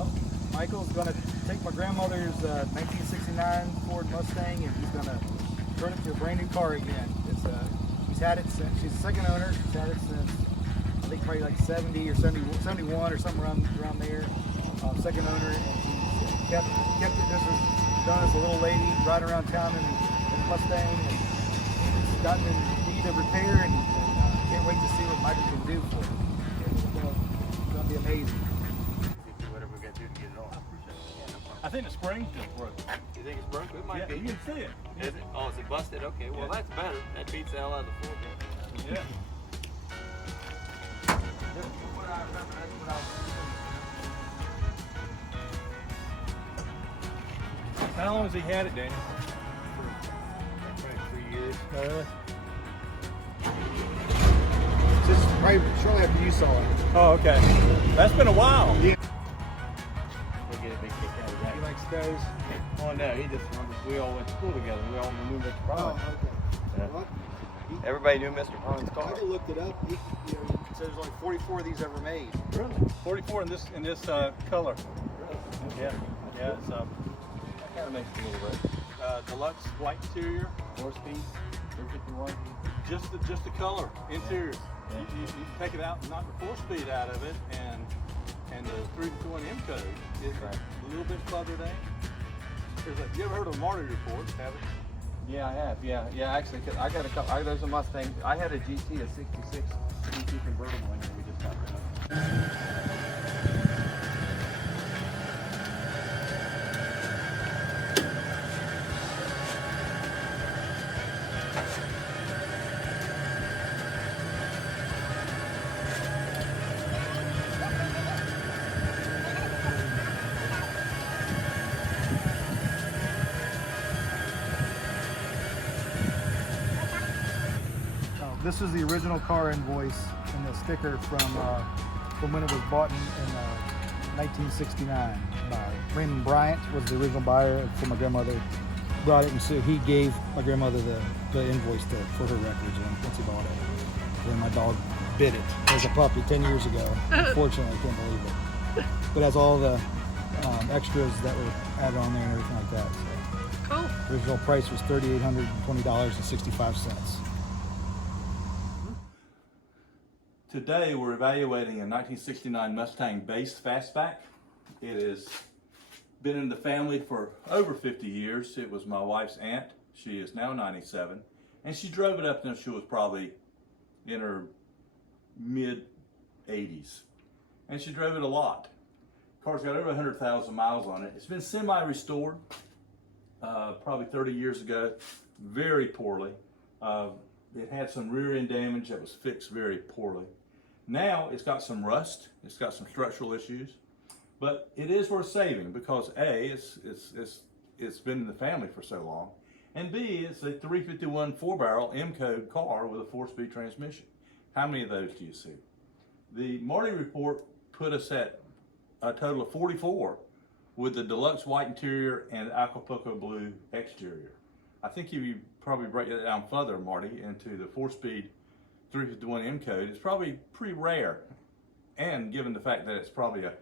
Well, Michael's going to take my grandmother's 1969 Ford Mustang and he's going to turn it to a brand new car again. He's had it since, she's the second owner. He's had it since, I think probably like 70 or 71 or something around there. Second owner, and she's kept it just as done as a little lady riding around town in a Mustang, and it's gotten in need of repair, and can't wait to see what Michael can do for it. It's going to be amazing. Whatever we got to do to get it on. I think the spring's just broke. You think it's broke? It might Yeah, be. you can see it. Is it? Oh, is it busted? Okay, well that's better. That beats the hell out of the Ford. Yeah. How long has he had it, Daniel? Probably 3 years. Oh, really? Just right shortly after you saw it. Oh, okay. That's been a while. Yeah. We'll get a big kick out of that. He likes those. Oh no, he just remembers we all went to school together. We all knew Mr. Collins. okay. Yeah. Well, Everybody knew Mr. Collins' car. Michael looked it up. He says there's only 44 of these ever made. Really? 44 in this color. Yeah. Yeah. It's That kind of makes it a little bit. deluxe white interior. 4-speed, 351. Just the color interior. Yeah. You take it out and knock the 4-speed out of it, and the 321 M code is Right. a little bit further down. You ever heard of the Marty report? Have it? Yeah, I have. Yeah. Actually, 'cause I got a couple. There's a Mustang. I had a GT, a '66 GT convertible in here. We just got rid of. This is the original car invoice and the sticker from when it was bought in 1969 by Raymond Bryant was the original buyer. For my grandmother brought it, and so he gave my grandmother the invoice for her records once he bought it. Then my dog bit it as a puppy 10 years ago. Unfortunately, I can't believe it. But it has all the extras that were added on there and everything like that. So. Cool. The original price was $3,820.65. Today we're evaluating a 1969 Mustang base fastback. It has been in the family for over 50 years. It was my wife's aunt. She is now 97, and she drove it up until she was probably in her mid 80s, and she drove it a lot. The car's got over 100,000 miles on it. It's been semi-restored probably 30 years ago, very poorly. It had some rear end damage that was fixed very poorly. Now it's got some rust, it's got some structural issues, but it is worth saving because A, it's been in the family for so long, and B, it's a 351 4-barrel M-code car with a 4-speed transmission. How many of those do you see? The Marty report put us at a total of 44 with the deluxe white interior and Acapulco Blue exterior. I think if you probably break that down further, Marty, into the 4-speed 351 M code, it's probably pretty rare. And given the fact that it's probably a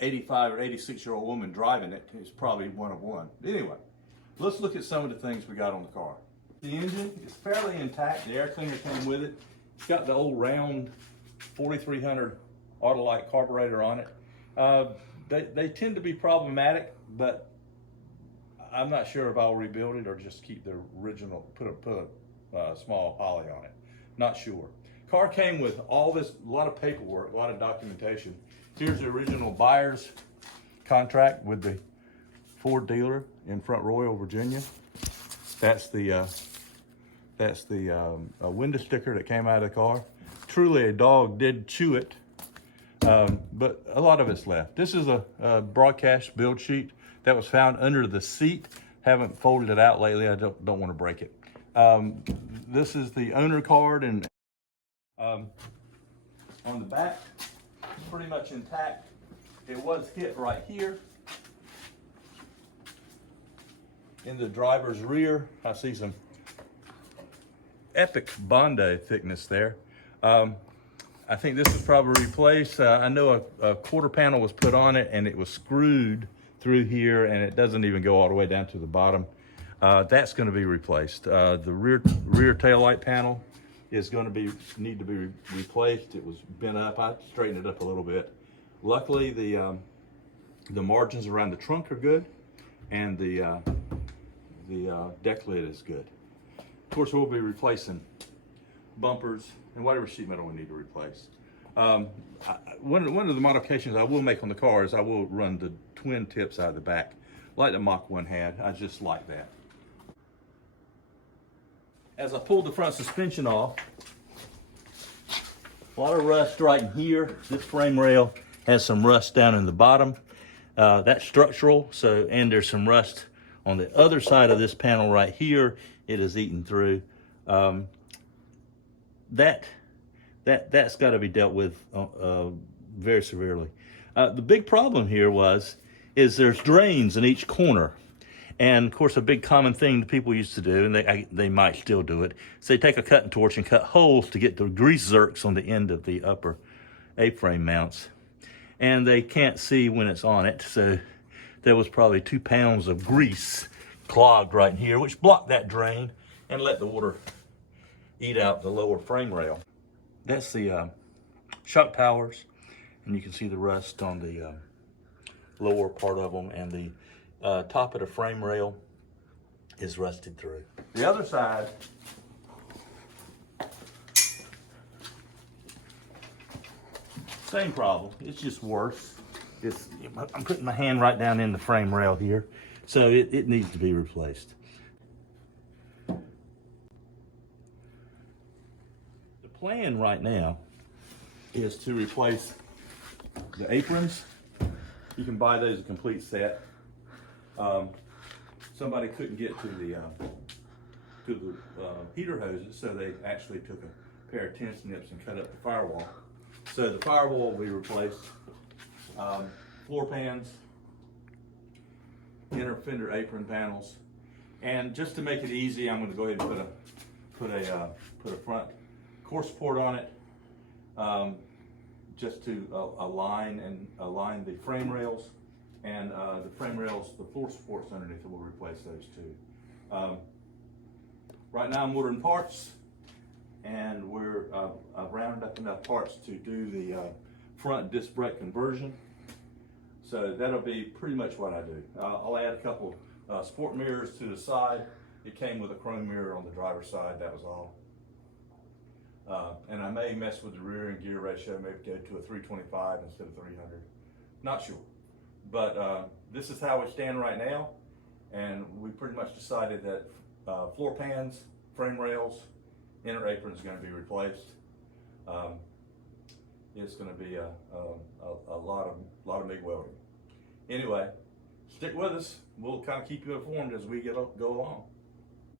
85 or 86-year-old woman driving it, it's probably one of one. Anyway, let's look at some of the things we got on the car. The engine is fairly intact. The air cleaner came with it. It's got the old round 4300 Autolite carburetor on it. They tend to be problematic, but I'm not sure if I'll rebuild it or just keep the original, put a small poly on it. Not sure. Car came with all this, a lot of paperwork, a lot of documentation. Here's the original buyer's contract with the Ford dealer in Front Royal, Virginia. That's the window sticker that came out of the car. Truly, a dog did chew it, but a lot of it's left. This is a broadcast build sheet that was found under the seat. Haven't folded it out lately. I don't want to break it. This is the owner card, and on the back, it's pretty much intact. It was hit right here in the driver's rear. I see some epic Bondo thickness there. I think this is probably replaced. I know a quarter panel was put on it and it was screwed through here and it doesn't even go all the way down to the bottom. That's going to be replaced. The rear tail light panel is going to need to be replaced. It was bent up. I straightened it up a little bit. Luckily, the margins around the trunk are good, and the deck lid is good. Of course, we'll be replacing bumpers and whatever sheet metal we need to replace. One of the modifications I will make on the car is I will run the twin tips out of the back, like the Mach 1 had. I just like that. As I pulled the front suspension off, a lot of rust right in here. This frame rail has some rust down in the bottom. That's structural, and there's some rust on the other side of this panel right here. It is eaten through. That's got to be dealt with very severely. The big problem here is there's drains in each corner. And of course, a big common thing that people used to do, and they might still do it, is they take a cutting torch and cut holes to get the grease zerks on the end of the upper A-frame mounts. And they can't see when it's on it, so there was probably 2 pounds of grease clogged right in here, which blocked that drain and let the water eat out the lower frame rail. That's the shock towers, and you can see the rust on the lower part of them, and the top of the frame rail is rusted through. The other side, same problem. It's just worse. I'm putting my hand right down in the frame rail here, so it needs to be replaced. The plan right now is to replace the aprons. You can buy those a complete set. Somebody couldn't get to the heater hoses, so they actually took a pair of tin snips and cut up the firewall. So the firewall will be replaced. Floor pans, inner fender apron panels, and just to make it easy, I'm going to go ahead and put a front core support on it, just to align the frame rails. And the frame rails, the floor supports underneath it, will replace those too. Right now I'm ordering parts, and I've rounded up enough parts to do the front disc brake conversion. So that'll be pretty much what I do. I'll add a couple sport mirrors to the side. It came with a chrome mirror on the driver's side, that was all. And I may mess with the rear and gear ratio, maybe go to a 325 instead of 300. Not sure. But this is how we stand right now, and we pretty much decided that floor pans, frame rails, inner apron is going to be replaced. It's going to be a lot of MIG welding. Anyway, stick with us. We'll kind of keep you informed as we go along.